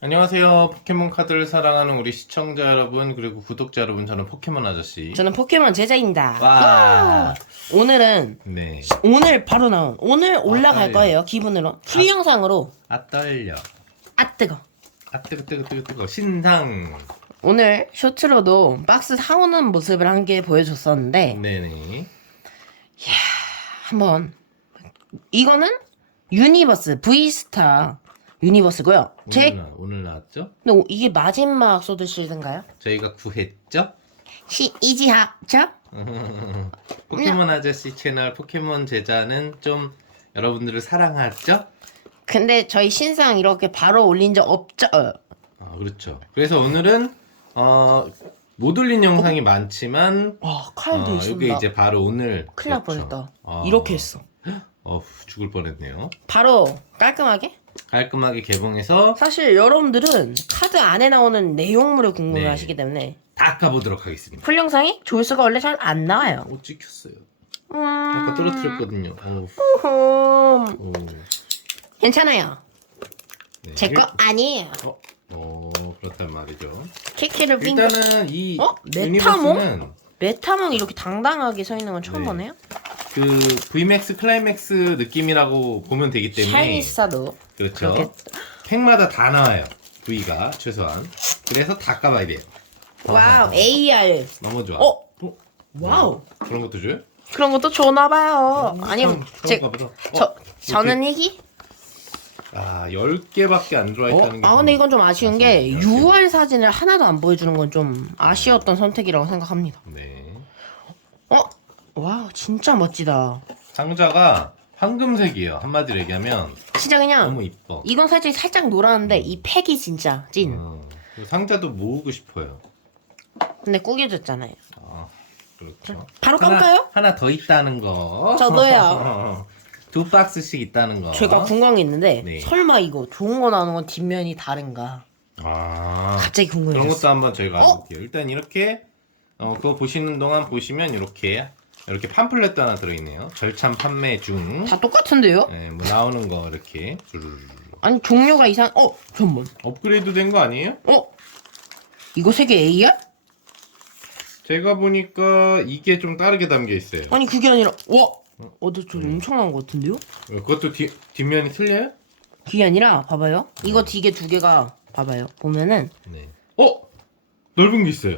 안녕하세요. 포켓몬 카드를 사랑하는 우리 시청자 여러분 그리고 구독자 여러분 저는 포켓몬 아저씨. 저는 포켓몬 제자입니다. 와. 오늘은 네. 오늘 바로 나온 오늘 올라갈 떨려. 거예요. 기분으로 풀 영상으로 아 떨려. 아 뜨거. 아 뜨거 뜨거 뜨거 뜨거 신상. 오늘 쇼츠로도 박스 사오는 모습을 한 개 보여줬었는데 네네. 한번 이거는 유니버스 V스타 유니버스고요. 제 오늘, 나, 오늘 나왔죠? 근데 오- 이게 마지막 소드 실드인가요? 저희가 구했죠? 시 이지하죠? 포켓몬 아저씨 채널 포켓몬 제자는 좀 여러분들을 사랑하죠? 근데 저희 신상 이렇게 바로 올린 적 없죠? 어, 아 그렇죠. 그래서 오늘은 어, 못 올린 영상이 많지만 와 칼도 어, 있습니다. 이게 이제 바로 오늘 큰일 날 됐죠. 뻔했다. 아. 이렇게 했어. 어 죽을 뻔했네요. 바로 깔끔하게 깔끔하게 개봉해서 사실 여러분들은 카드 안에 나오는 내용물을 궁금해 네. 하시기 때문에 다 까보도록 하겠습니다. 풀 영상이 조회수가 원래 잘 안 나와요. 오 찍혔어요. 음... 아까 떨어뜨렸거든요. 어우, 음... 오. 괜찮아요. 네. 제거 아니에요. 어, 어 그렇단 말이죠. 키키를 빙 일단은 이 어? 메타몽? 유니버스는 메타몽 이렇게 당당하게 서 있는 건 처음 네. 보네요. 그 VMAX 클라이맥스 느낌이라고 보면 되기 때문에 샤이니스타도 그렇죠. 그렇게 팩마다 다 나와요. V가 최소한. 그래서 다 까봐야 돼요. 와우 AR 너무 좋아. 어? 어? 와우 그런 것도 줘요? 그런 것도 좋나 봐요. 아니면 제 그런가 보다. 저 어, 저는 희귀? 아, 10개밖에 안 들어와 어? 있다는 게. 아 근데 이건 좀 아쉬운 게. 6월 사진을 하나도 안 보여주는 건 좀 아쉬웠던 선택이라고 생각합니다. 네. 어? 와우 진짜 멋지다. 상자가 황금색이에요. 한마디로 얘기하면 진짜 그냥 너무 이뻐. 이건 살짝 살짝 노란데 이 팩이 진짜 찐. 어, 그리고 상자도 모으고 싶어요. 근데 구겨졌잖아요. 아, 그렇죠. 바로 하나, 까볼까요? 하나 더 있다는 거. 저도요. 두 박스씩 있다는 거. 제가 궁금한 게 있는데 네. 설마 이거 좋은 거 나오는 건 뒷면이 다른가? 아, 갑자기 그런 궁금해졌어. 것도 한번 저희가 어? 알아볼게요. 일단 이렇게 어, 그거 보시는 동안 보시면 이렇게 이렇게 팜플렛도 하나 들어있네요. 절찬 판매 중. 다 똑같은데요? 네, 뭐 나오는 거 이렇게 주르르르. 아니 종류가 이상. 어 잠만. 업그레이드 된 거 아니에요? 어 이거 세 개 AR? 제가 보니까 이게 좀 다르게 담겨 있어요. 아니 그게 아니라 와. 어저 좀 엄청난 거 같은데요? 그것도 뒤, 뒷면이 틀려요? 그게 아니라 봐봐요. 이거 뒤게 두 개가 봐봐요. 보면은 네. 어? 넓은 게 있어요.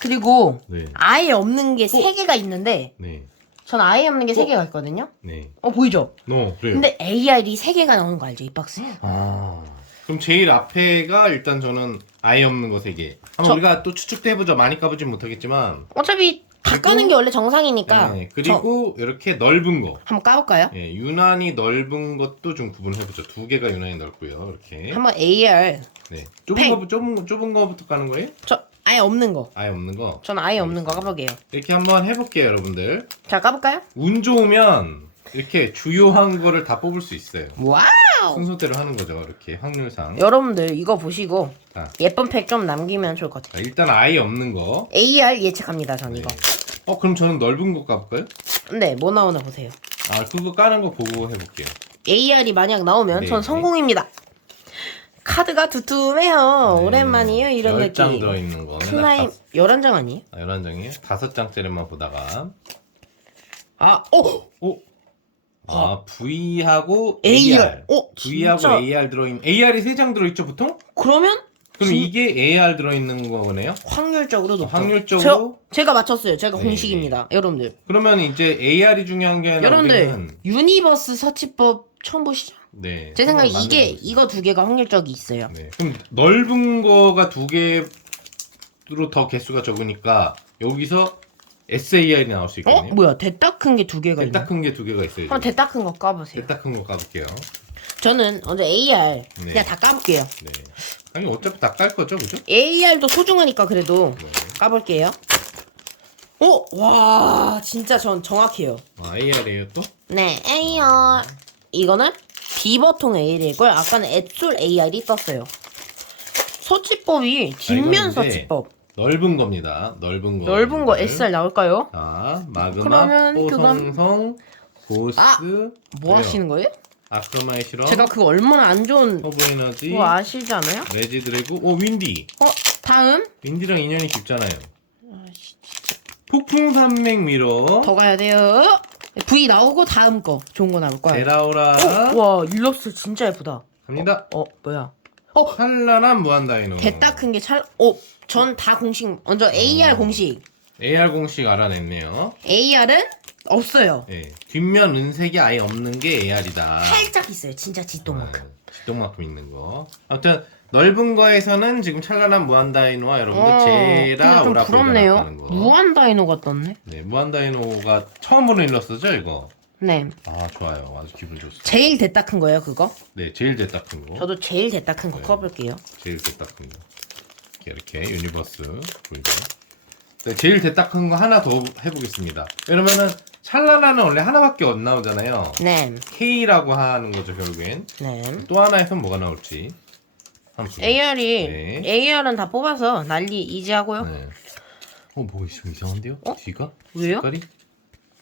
그리고 네. 아예 없는 게 세 개가 있는데 네. 전 아예 없는 게세 어? 개가 있거든요. 네. 어 보이죠? 너 그래요. 근데 AR이 세 개가 나오는 거 알죠? 이 박스에? 아. 그럼 제일 앞에가 일단 저는 아예 없는 거세 개. 한번 저- 우리가 또 추측도 해보죠. 많이 까보진 못하겠지만. 어차피 다 그리고- 까는 게 원래 정상이니까. 네. 저 그리고 이렇게 넓은 거. 한번 까볼까요? 예, 유난히 넓은 것도 좀 구분해보죠. 두 개가 유난히 넓고요. 이렇게. 한번 AR. 네. 좁은 팽. 거 좁은 거 좁은 거부터 까는 거예요? 저 아예 없는 거. 아예 없는 거. 전 아예 없는 거 까볼게요. 이렇게 한번 해볼게요, 여러분들. 자 까볼까요? 운 좋으면 이렇게 주요한 거를 다 뽑을 수 있어요. 와우. 순서대로 하는 거죠, 이렇게 확률상. 여러분들 이거 보시고 자, 예쁜 팩 좀 남기면 좋을 것 같아요. 자, 일단 아예 없는 거. AR 예측합니다, 전 이거. 어, 그럼 저는 넓은 거 까볼까요? 근데 뭐 나오나 보세요. 아, 그거 까는 거 보고 해볼게요. AR이 만약 나오면 네. 전 성공입니다. 카드가 두툼해요. 네. 오랜만이에요, 이런 10장 느낌. 들어있는 거. 클라임 11장 아니에요? 아, 11장이에요? 5장짜리만 보다가. 아, 오! 오! 아, V하고 AR. AR. 어, V하고 진짜. AR 들어있는, AR이 3장 들어있죠, 보통? 그러면 그럼 진- 이게 AR 들어있는 거네요? 확률적으로 높죠. 확률적으로? 저, 제가 맞췄어요. 제가 네. 공식입니다. 여러분들. 그러면 이제 AR이 중요한 게 아니라 여러분들, 우리는- 유니버스 서치법 처음 보시죠? 네. 제 생각에 한번 이게 만들어보겠습니다. 이거 두 개가 확률적이 있어요. 네. 그럼 넓은 거가 두 개로 더 개수가 적으니까 여기서 SAR이 나올 수 어? 있거든요. 뭐야? 대따 큰 게 두 개가 있네. 대딱 큰게 두 개가 있어요. 한번 대따 큰 거 까보세요. 대딱 큰거 까볼게요. 저는 먼저 AR 네. 그냥 다 까볼게요. 네. 아니 어차피 다 깔 거죠, 그죠? AR도 소중하니까 그래도 네. 까볼게요. 오! 와 진짜 전 정확해요. 아, AR이에요 또? 네 AR 이거는 비버통 AR이고요. 아까는 앱솔 AR이 떴어요. 서치법이 뒷면 이제 서치법. 넓은 겁니다. 넓은 거. 넓은 거 SR 나올까요? 자, 마그마, 그러면 그건- 뽀성성, 보스. 아! 뭐 왜요? 하시는 거예요? 아크로마이시럼, 제가 그거 얼마나 안 좋은 허브 에너지, 거 아시지 않아요? 레지 드래그, 오 윈디. 어 다음 윈디랑 인연이 깊잖아요. 폭풍 산맥 미러, 더 가야 돼요. V 나오고 다음 거 좋은 거 나올 거야. 데라오라 어, 와 일러스 진짜 예쁘다. 갑니다. 어 뭐야? 찬란한 무한 다이노. 개딱 큰 게 찰. 어, 전 다 공식. 먼저 AR 공식. AR 공식 알아냈네요. AR은 없어요. 예, 뒷면 은색이 아예 없는 게 AR이다. 살짝 있어요. 진짜 지똥만큼. 뒷동만큼 있는 거. 아무튼 넓은 거에서는 지금 찬란한 무한 다이노와 여러분들 어, 제라 근데 좀 오라클가 부럽네요. 나타나는 거. 무한 다이노가 떴네. 네, 무한 다이노가 처음 보는 일러스죠, 이거. 네. 아, 좋아요. 아주 기분 좋습니다. 제일 대딱 큰 거예요, 그거. 네, 제일 됐다 큰 거. 저도 제일 대딱 큰거 네. 커볼게요. 제일 됐다 큰 거. 이렇게, 이렇게 유니버스 보이죠? 네, 제일 됐다 큰 거 하나 더 해보겠습니다. 왜냐면은 찰나라는 원래 하나밖에 안 나오잖아요. 네. K라고 하는 거죠, 결국엔. 네. 또 하나에선 뭐가 나올지. AR이 네. AR은 다 뽑아서 난리 이지하고요. 네. 어, 뭐 있으면 이상한데요? 어? 뒤가? 왜요? 색깔이?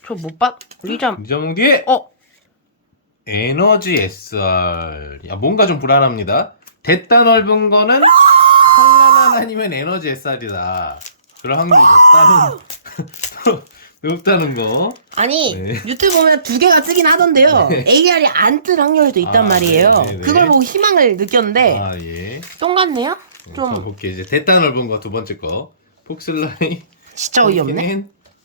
저 못 봤. 리잠. 리자몽 뒤에 어, 에너지 SR. 야, 뭔가 좀 불안합니다. 됐다 넓은 거는 아! 산란한 아니면 에너지 SR이다. 그럴 확률이 높다는 높다는 거. 아니 네. 유튜브 보면 두 개가 뜨긴 하던데요. 네. AR이 안 뜰 확률도 있단 아, 말이에요. 네, 네, 네. 그걸 보고 희망을 느꼈는데 아, 예. 똑같네요. 좀좀 볼게 이제 됐다 넓은 거 두 번째 거. 폭슬라이. 진짜 어이없네.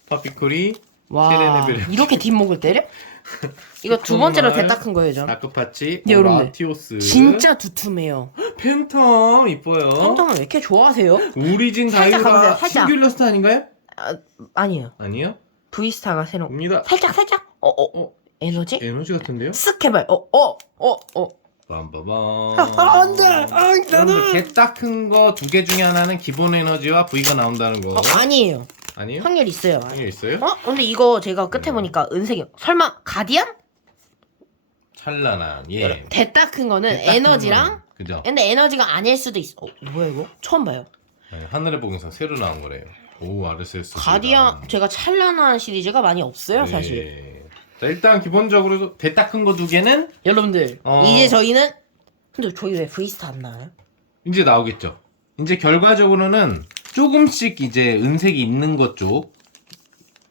파피코리, 와. 이렇게 뒷목을 때려? 이거 두 번째로 대딱 큰 거예요, 전. 다크파치, 네, 오라, 여러분들. 티오스. 진짜 두툼해요. 팬텀 이뻐요. 팬텀을 왜 이렇게 좋아하세요? 오리진 살짝 다이오가 가보세요, 살짝. 신규 일러스트 아닌가요? 아, 아니에요. 아니요. 브이스타가 새로. 봅니다. 살짝 살짝. 어, 어, 어, 에너지? 에너지 같은데요? 쓱 해봐요. 어, 어, 어, 어. 빰빠밤. 아, 안 돼. 아, 여러분들 나는. 개딱 큰 거 두 개 중에 하나는 기본 에너지와 V가 나온다는 거. 어, 아니에요. 아니요? 확률 있어요. 확률 있어요? 어? 근데 이거 제가 끝에 네. 보니까 은색이. 설마 가디안? 찬란한. 예. 대딱 큰 거는 개딱 큰 에너지랑. 거. 그죠? 근데 에너지가 아닐 수도 있어. 어, 뭐야 이거? 처음 봐요. 네, 하늘의 복용상 새로 나온 거래요. 오 아르세우스. 가디안 제가 찬란한 시리즈가 많이 없어요, 사실. 예. 자 일단 기본적으로 대딱 큰거 두 개는 여러분들 어. 이제 저희는 근데 저희 왜 브이스타 안 나와요? 이제 나오겠죠. 이제 결과적으로는 조금씩 이제 은색이 있는 것쪽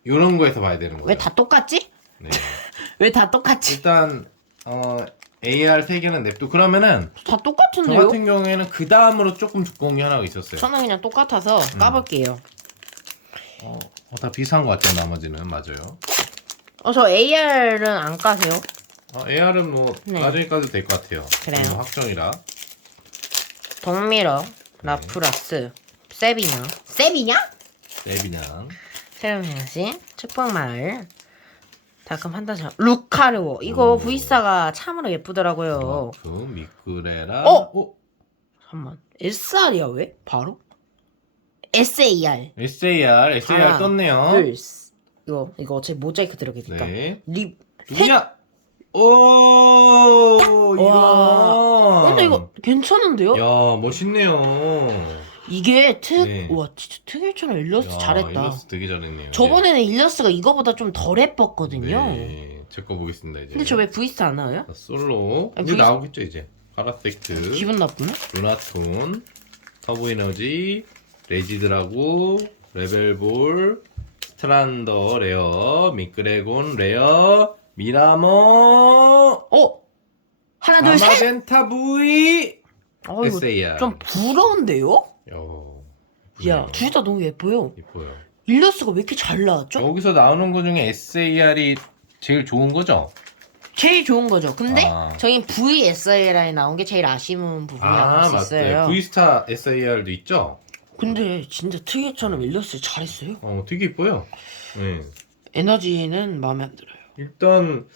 이런 거에서 봐야 되는 거예요. 왜 다 똑같지? 네. 왜 다 똑같지? 일단 어, AR 세 개는 냅두. 그러면은 다 저 똑같은데요? 같은 경우에는 그 다음으로 조금 두꺼운 게 하나가 있었어요. 저는 그냥 똑같아서 음. 까볼게요. 어, 어, 다 비슷한 것 같죠. 나머지는 맞아요. 어, 저 AR은 안 까세요. 어, AR은 뭐 네. 나중에 까도 될 것 같아요. 그래요. 이거 확정이라. 동미러, 네. 라프라스, 세비냐? 세비냐? 랩이냥. 새로운 행시, 축복마을, 다금 한다자, 루카르워. 이거 오. V4가 참으로 예쁘더라고요. 그 미끄레라. 어? 오, 잠깐만. SR이야 왜? 바로? SAR. SAR, SAR 하나, 떴네요. 둘, 스- 이거 이거 어차피 모자이크 들어가니까. 네. 립. 누구냐? 오, 이거. 근데 이거 괜찮은데요? 야, 멋있네요. 이게 특, 네. 와 진짜 특일처럼 일러스트 야, 잘했다. 일러스트 되게 잘했네요. 저번에는 일러스트가 이거보다 좀 덜 예뻤거든요. 네. 제거 보겠습니다 이제. 근데 저 왜 브이스타 안 나와요? 자, 솔로 아, 이제 V- 나오겠죠 이제. 파라섹트, 기분 나쁘네? 루나톤, 터보 에너지, 레지드라고, 레벨볼, 스트란더 레어, 미크레곤 레어, 미라모, 어? 하나 둘 셋! 아마젠타 V, 어, 이거 SAR. 좀 부러운데요? 야, 야, 둘다 너무 예뻐요. 이뻐요. 일러스트가 왜 이렇게 잘 나왔죠? 여기서 나오는 것 중에 SAR이 제일 좋은 거죠? 제일 좋은 거죠. 근데 아. 저희 VSIL에 나온 게 제일 아쉬운 부분이라고 아, 할수 있어요. 맞아요. V스타 SAR도 있죠? 근데 진짜 특이처럼 일러스트 잘했어요. 어, 되게 이뻐요. 네. 에너지는 마음에 안 들어요. 일단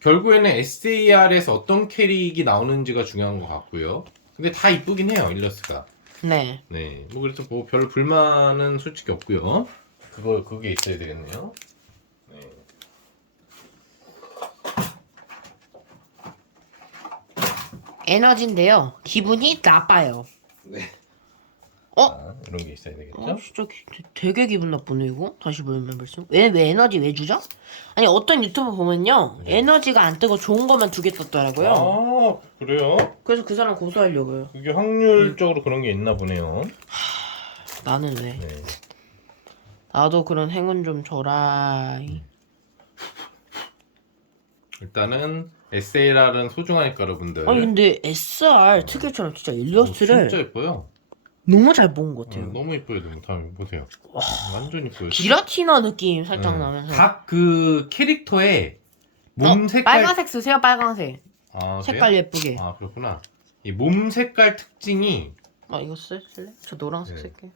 결국에는 SAR에서 어떤 캐릭이 나오는지가 중요한 것 같고요. 근데 다 이쁘긴 해요 일러스트가. 네. 네, 뭐 그래서 뭐 별 불만은 솔직히 없고요. 그거 그게 있어야 되겠네요. 네. 에너지인데요. 기분이 나빠요. 네. 어? 자, 이런 게 있어야 되겠죠? 아 진짜 기- 되- 되게 기분 나쁘네 이거 다시 보면 말씀 왜, 왜 에너지 왜 주죠? 아니 어떤 유튜브 보면요 에너지가 안 뜨고 좋은 것만 두 개 떴더라고요 아 그래요? 그래서 그 사람 고소하려고요 그게 확률적으로 그런 게 있나 보네요. 나는 왜 네. 나도 그런 행운 좀 줘라 일단은 SLR은 소중하니까 여러분들. 아니 근데 SR 특유처럼 진짜 오, 일러스트를 진짜 예뻐요. 너무 잘본것 어, 같아요 너무 예뻐요, 너무. 다음 보세요. 완전 예뻐요. 기라티나 느낌 살짝 네. 나면서 각 그 캐릭터의 몸 어, 색깔. 빨간색 쓰세요 빨간색 아, 그래요? 색깔 예쁘게 아 그렇구나. 이 몸 색깔 특징이 아 이거 쓸, 쓸래? 저 노란색 네. 쓸게요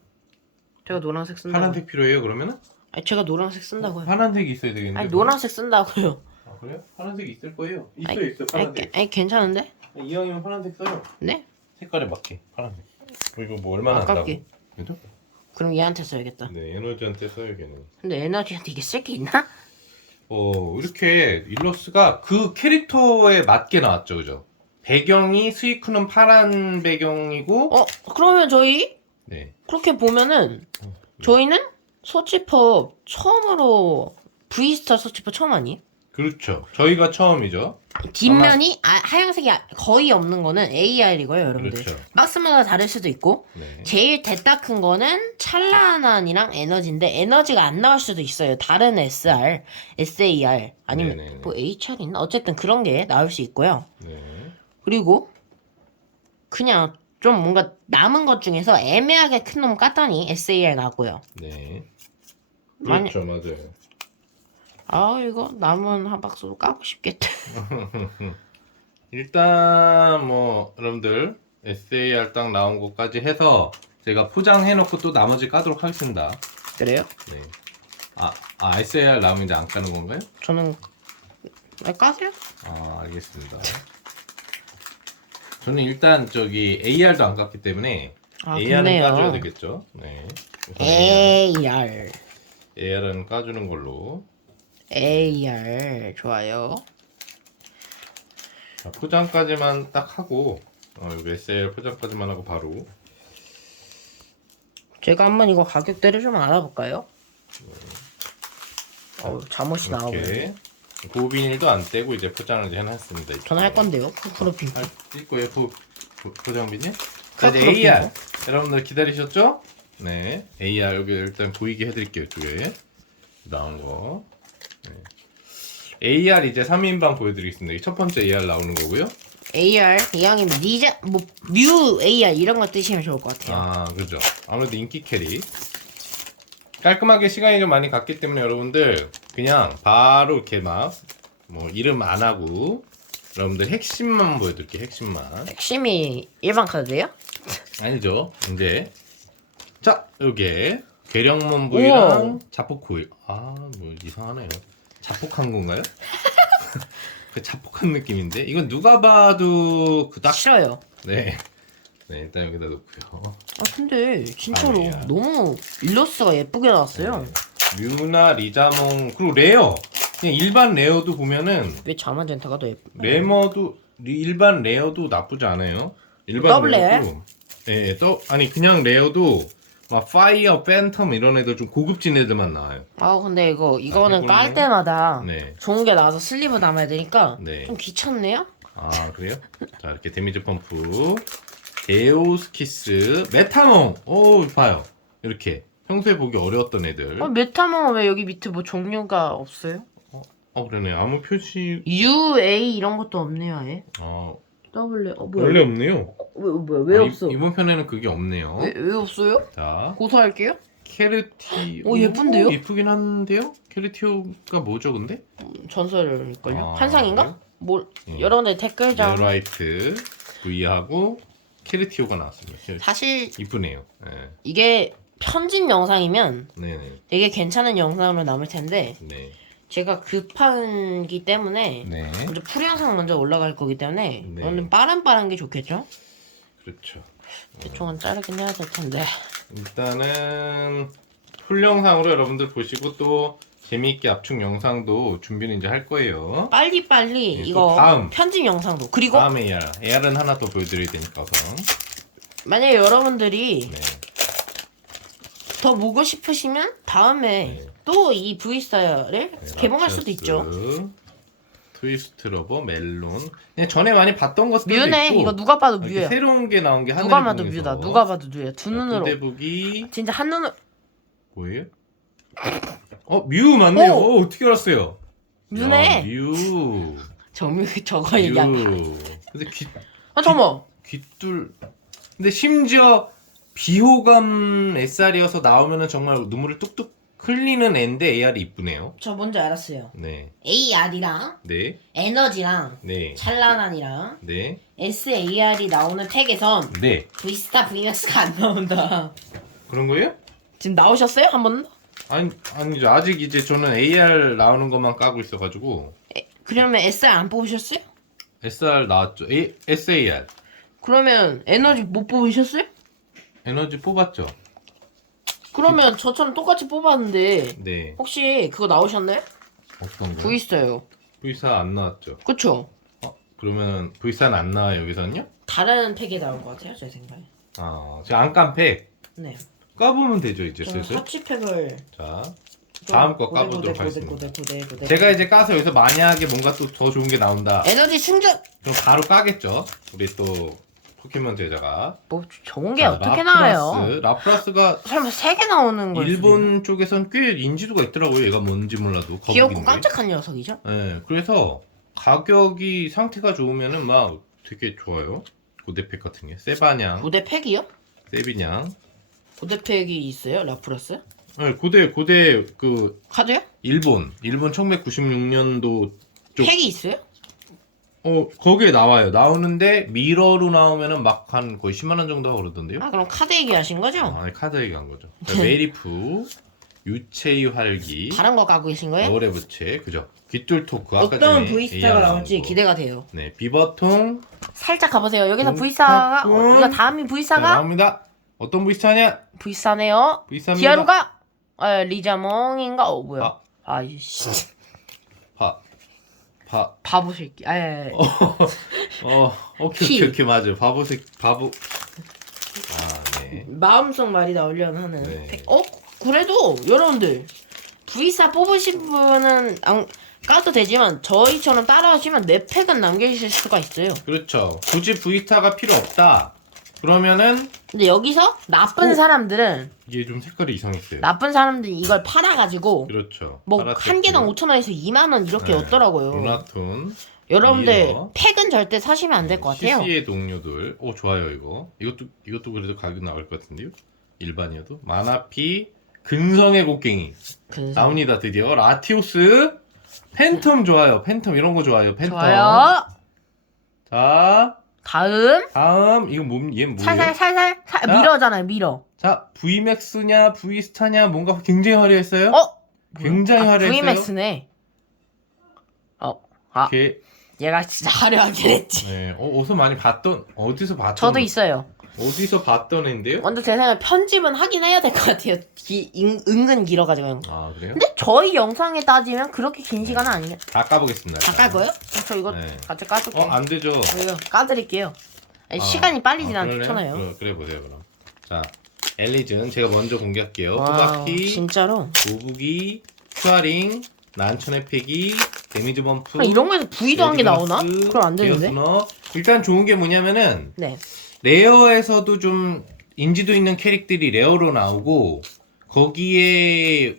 제가 노란색 쓴다고 파란색 필요해요 그러면은? 아니 제가 노란색 쓴다고요 파란색이 있어야 되겠는데. 아니 그럼? 노란색 쓴다고요 아 그래요? 파란색 있을 거예요. 있어 아니, 있어 아니, 파란색. 아니 괜찮은데? 이 형이면 파란색 써요. 네? 색깔에 맞게 파란색. 이거 뭐 얼마나 한다고? 아깝게 그래도? 그럼 얘한테 써야겠다 네 에너지한테 써야겠네. 근데 에너지한테 이게 쓸 게 있나? 어 이렇게 일러스가 그 캐릭터에 맞게 나왔죠, 그죠? 배경이 스이쿠는 파란 배경이고, 어 그러면 저희 네. 그렇게 보면은 어, 저희는 서치퍼 처음으로 브이스타 서치퍼 처음 아니에요? 그렇죠. 저희가 처음이죠. 뒷면이 아, 하얀색이 아- 거의 없는 거는 AR이고요 여러분들 그렇죠. 박스마다 다를 수도 있고 네. 제일 대따 큰 거는 찰나난이랑 에너지인데 에너지가 안 나올 수도 있어요. 다른 SR, SAR 아니면 네네네. 뭐 HR 있나? 어쨌든 그런 게 나올 수 있고요. 네. 그리고 그냥 좀 뭔가 남은 것 중에서 애매하게 큰 놈 깠더니 SAR 나왔고요. 네. 그렇죠, 맞아요. 아 이거 남은 한 박스로 까고 싶겠다. 일단 뭐 여러분들 SAR 딱 나온 것까지 해서 제가 포장해놓고 또 나머지 까도록 하겠습니다. 그래요? 네. 아, 아 SAR 나오면 이제 안 까는 건가요? 저는 아, 까세요? 아 알겠습니다. 저는 일단 저기 AR도 안 깠기 때문에 아 AR은 까줘야 좋네요. 되겠죠. 네. AR, AR은 까주는 걸로. AR 좋아요. 자, 포장까지만 딱 하고 어, SAR 포장까지만 하고 바로 제가 한번 이거 가격대를 좀 알아볼까요? 어, 잠옷이 나오고 이렇게 고비닐도 안 떼고 이제 포장을 이제 해놨습니다. 이렇게. 저는 할 건데요 프로필 할 거예요 포, 포, 포장 비닐? 그자 이제 프로필. AR 여러분들 기다리셨죠? 네 AR 여기 일단 보이게 해드릴게요 이쪽에 나온 거 네. AR 이제 3인방 보여드리겠습니다. 이게 첫 번째 AR 나오는 거고요. AR 이왕이면 니자 뭐뮤 AR 이런 거 뜨시면 좋을 것 같아요. 아 그죠. 아무래도 인기 캐릭 깔끔하게 시간이 좀 많이 갔기 때문에 여러분들 그냥 바로 이렇게 막 뭐 이름 안 하고 여러분들 핵심만 보여드릴게요 핵심만. 핵심이 일반 카드예요? 아니죠. 이제 자 여기 에 괴력몬 부위랑 자폭 코일. 아뭐 이상하네요. 자폭한 건가요? 그 자폭한 느낌인데 이건 누가 봐도 그닥 싫어요 네. 네 일단 여기다 놓고요. 아 근데 진짜로 아니야. 너무 일러스트가 예쁘게 나왔어요 뮤나 리자몽 그리고 레어 그냥 일반 레어도 보면은 왜 자만젠타가 더 예뻐 레머도 리- 일반 레어도 나쁘지 않아요. 일반 더블 레어? 레어도 예, 또 아니 그냥 레어도 막 파이어, 팬텀 이런 애들 좀 고급진 애들만 나와요. 아 근데 이거 이거는 이거는- 깔 때마다 네. 좋은 게 나와서 슬리브 담아야 되니까 네. 좀 귀찮네요 아 그래요? 자 이렇게 데미지 펌프, 에오스키스, 메타몽. 오 봐요. 이렇게 평소에 보기 어려웠던 애들. 아 메타몽은 왜 여기 밑에 뭐 종류가 없어요? 어 그러네. 아무 표시. UA 이런 것도 없네요 아예 아 W 어 뭐야 원래 없네요. 왜, 뭐야 왜 아, 이- 없어 이번 편에는 그게 없네요. 왜, 왜 없어요? 자 고소할게요 캐르티. 오, 예쁜데요? 예쁘긴 한데요. 캐르티오가 뭐죠, 근데? 전설일걸요? 아, 환상인가? 그래요? 뭐 예. 여러분들 댓글장 네라이트 V하고 캐르티오가 나왔습니다. 캐르- 사실 이쁘네요. 네. 이게 편집 영상이면 네 네. 되게 괜찮은 영상으로 남을 텐데 네. 제가 급하기 때문에 네. 먼저 풀 영상 먼저 올라갈 거기 때문에 네. 오늘 빠른 빠른 게 좋겠죠? 그렇죠. 대충은 자르긴 해야 될 텐데 일단은 풀 영상으로 여러분들 보시고 또 재미있게 압축 영상도 준비는 이제 할 거예요. 빨리 빨리 예, 또 이거 다음. 편집 영상도 그리고 다음에 AR, AR은 하나 더 보여드릴 테니까 우선. 만약에 여러분들이 네. 더 보고 싶으시면 다음에 네. 또이 V스타를 개봉할 수도 있죠. 랍처스, 트위스트 러버, 멜론. 그냥 전에 많이 봤던 것들도 뮤네 있고. 이거 누가 봐도 이렇게 뮤예요. 새로운 게 나온 게 하늘의 누가 봐도. 뮤다. 누가 봐도 뮤야. 두 눈으로. 군대북이 진짜 한 눈으로 뭐예요? 어, 뮤 맞네요. 오! 어, 어떻게 알았어요? 뮤네. 야, 뮤. 정말 저거 얘기한. 뮤. 근데 귀 아 잠깐. 귀뚫. 근데 심지어 비호감 SR이어서 나오면은 정말 눈물을 뚝뚝 흘리는 앤데 AR이 이쁘네요. 저 뭔지 알았어요. 네, AR이랑 네, 에너지랑 네, 찬란한이랑 네, SAR이 나오는 팩에선 네. V스타 V맥스가 안 나온다. 그런 거예요? 지금 나오셨어요? 한 번? 아니 아니죠. 아직 이제 저는 AR 나오는 것만 까고 있어 가지고 그러면 SR 안 뽑으셨어요? SR 나왔죠. A, SAR 그러면 에너지 못 뽑으셨어요? 에너지 뽑았죠. 그러면 저처럼 똑같이 뽑았는데 네. 혹시 그거 나오셨나요? 어떤 거? V스타요. V4 안 나왔죠. 그쵸? 어, 그러면 V4는 안 나와요 여기서는요? 다른 팩이 나올 것 같아요 제 생각에. 아, 제가 안깐 팩 네. 까보면 되죠 이제 저는 슬슬. 사치 팩을 자, 좀 다음 거 까보도록 하겠습니다. 제가 이제 까서 여기서 만약에 뭔가 또 더 좋은 게 나온다. 에너지 충전. 그럼 바로 까겠죠. 우리 또 포켓몬 제자가. 뭐 좋은 게 자, 어떻게 라프라스. 나와요? 라프라스가 설마 세 개 나오는 걸 일본 쪽에선 꽤 인지도가 있더라고요. 얘가 뭔지 몰라도 귀엽고 거북인데. 깜찍한 녀석이죠? 네, 그래서 가격이 상태가 좋으면은 막 되게 좋아요. 고대팩 같은 게 세바냥, 고대 팩이요? 세비냥. 고대 팩이 있어요? 라프라스? 네, 고대 고대 그 카드요? 일본 일본 1996년도 쪽 팩이 있어요? 어 거기에 나와요. 나오는데 미러로 나오면은 막 한 거의 10만 원 정도 하고 그러던데요. 아 그럼 카드 얘기하신 거죠? 아, 아니, 카드 얘기한 거죠. 자, 메리프, 유체이 활기, 다른 거 까고 계신 거예요? 노래 부채, 그죠? 귀뚫 토크 아까 어떤 전에 V스타가 나올지 거. 기대가 돼요. 네, 비버통 살짝 가보세요. 여기서 음, V스타가 음. 어, 이거 다음이 자, V스타가 나옵니다. 어떤 V스타냐? V스타네요. V스타입니다. 기아루가 아, 리자몽인가? 어 뭐야? 아. 아 이씨 파, 파, 바보 새끼. 아, 예, 예. 어, 오케이, 키. 오케이, 오케이, 맞아요. 바보색, 바보. 아, 네. 마음속 말이 나오려는 하는 네. 팩. 어 그래도 여러분들 V스타 뽑으신 분은 안 까도 되지만 저희처럼 따라하시면 내 팩은 남겨주실 수가 있어요. 그렇죠. 굳이 V스타가 필요 없다. 그러면은 근데 여기서 나쁜 오. 사람들은 이게 좀 색깔이 이상했어요. 나쁜 사람들이 이걸 팔아가지고 그렇죠. 뭐 한 개당 5천 원에서 2만 원 이렇게 네. 얻더라고요. 루나톤, 여러분들 이에요. 팩은 절대 사시면 안 될 것 같아요. CC의 동료들. 오 좋아요 이거. 이것도 이것도 그래도 가격 나올 것 같은데요. 일반이어도 마나피 근성의 곡괭이 근성. 나옵니다 드디어 라티오스 팬텀 좋아요 팬텀 이런 거 좋아요 팬텀 좋아요. 자 다음 다음 이거 몸얘 뭐예요? 살살 살살 살 자. 미러잖아요 미러. 자 V맥스냐 V스타냐 뭔가 굉장히 화려했어요. 어? 굉장히 아, 화려했어요. V맥스네. 어, 아 이렇게 얘가 진짜 화려하긴 했지. 네, 어, 어디서 많이 봤던 어디서 봤던 저도 있어요. 어디서 봤던 애인데요? 근데 제 생각에 편집은 하긴 해야 될 것 같아요. 기, 인, 은근 길어가지고. 아 그래요? 근데 저희 영상에 따지면 그렇게 긴 시간은 아니에요. 다 까보겠습니다. 다깔 거예요? 저 이거 네. 같이 까줄게요. 어, 안 되죠. 이거 까드릴게요. 아니, 아, 시간이 빨리 아, 지나면 그러네? 좋잖아요. 그래, 그래 보세요 그럼. 자, 엘리즌 제가 먼저 공개할게요. 와, 토바키, 진짜로. 고부기, 슈아링, 난천의 패기, 데미지 범프. 아, 이런 거에서 V도 한게 나오나? 그럼 안 되는데. 게어스너. 일단 좋은 게 뭐냐면은 네. 레어에서도 좀 인지도 있는 캐릭들이 레어로 나오고 거기에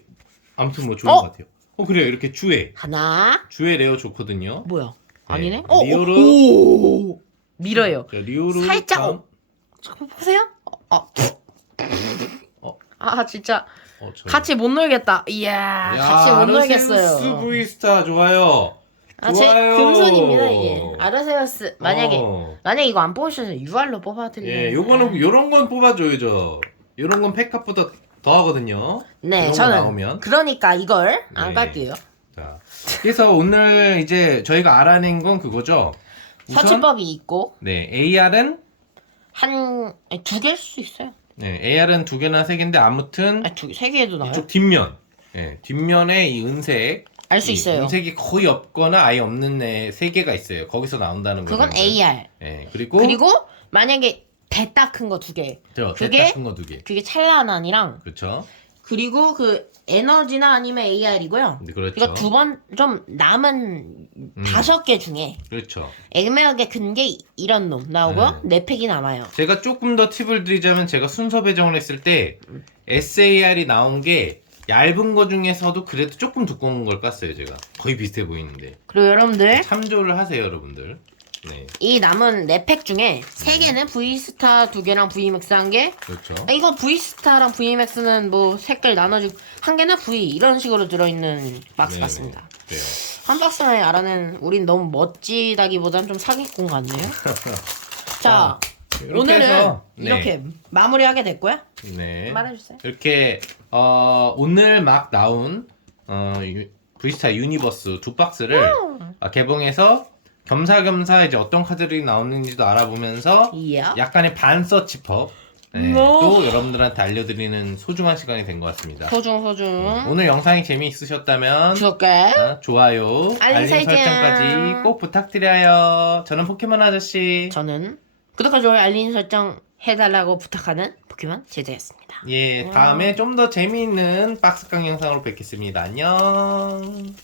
아무튼 뭐 좋은 어? 것 같아요. 어 그래요 이렇게 주에 하나. 주에 레어 좋거든요. 뭐야? 아니네? 네, 어, 리오르. 어, 오! 밀어요. 자, 리오르 살짝, 다음. 어. 잠깐 보세요. 어, 어. 어. 아, 진짜. 어, 저요. 같이 못 놀겠다. 이야, 야, 같이 못 놀겠어요. 브이스타 좋아요. 아, 제 좋아요. 금손입니다, 이게. 아르세우스. 만약에, 어. 만약에 이거 안 뽑으셔서 UR로 뽑아드리면. 예, 요거는 요런 건 뽑아줘야죠. 요런 건 팩값보다 더 하거든요. 네, 거 저는. 나오면. 그러니까 이걸 안 네. 깔게요. 자, 그래서 오늘 이제 저희가 알아낸 건 그거죠. 우선 서치법이 있고, 네, AR은 한, 두 개일 수 있어요. 네, AR은 두 개나 세 개인데 아무튼 아니, 두 개, 세 개도 나와요. 이쪽 뒷면, 예, 뒷면에 이 은색, 알수이 있어요. 은색이 거의 없거나 아예 없는 애세 개가 있어요. 거기서 나온다는 거. 그건 AR. 예, 그리고 그리고 만약에 대딱 큰거 두 개. 저 그게? 큰거 두 개. 그게 찰나난이랑 그렇죠. 그리고 그 에너지나 아니면 AR이고요. 네, 그렇죠. 이거 두번 좀 남은 음. 다섯 개 중에 그렇죠. 애매하게 큰 게 이런 놈 나오고요. 네 팩이 남아요. 제가 조금 더 팁을 드리자면 제가 순서 배정을 했을 때 SAR이 나온 게 얇은 거 중에서도 그래도 조금 두꺼운 걸 깠어요 제가 거의 비슷해 보이는데 그리고 여러분들 참조를 하세요 여러분들 네 이 남은 네 팩 중에 세 개는 V스타 두 개랑 V맥스 한 개. 그렇죠 아, 이거 V스타랑 V맥스는 뭐 색깔 나눠지고 한 개는 V 이런 식으로 들어있는 박스 네네. 같습니다. 네. 한 박스에 알아낸 우린 너무 멋지다기보단 좀 사기꾼 같네요. 자, 이렇게 오늘은 해서, 네. 이렇게 마무리하게 됐고요. 네 말해주세요. 이렇게 어, 오늘 막 나온 어, 유- 브이스타 유니버스 두 박스를 아, 개봉해서 겸사겸사 이제 어떤 카드들이 나오는지도 알아보면서 이야. 약간의 반서치법 네, 뭐. 또 여러분들한테 알려드리는 소중한 시간이 된 것 같습니다. 소중 소중. 오늘 영상이 재미있으셨다면 구독과 어, 좋아요, 알림 알림 설정. 설정까지 꼭 부탁드려요. 저는 포켓몬 아저씨. 저는 구독과 좋아요 알림 설정 해달라고 부탁하는 포켓몬 제자였습니다. 예, 다음에 좀 더 재미있는 박스깡 영상으로 뵙겠습니다. 안녕.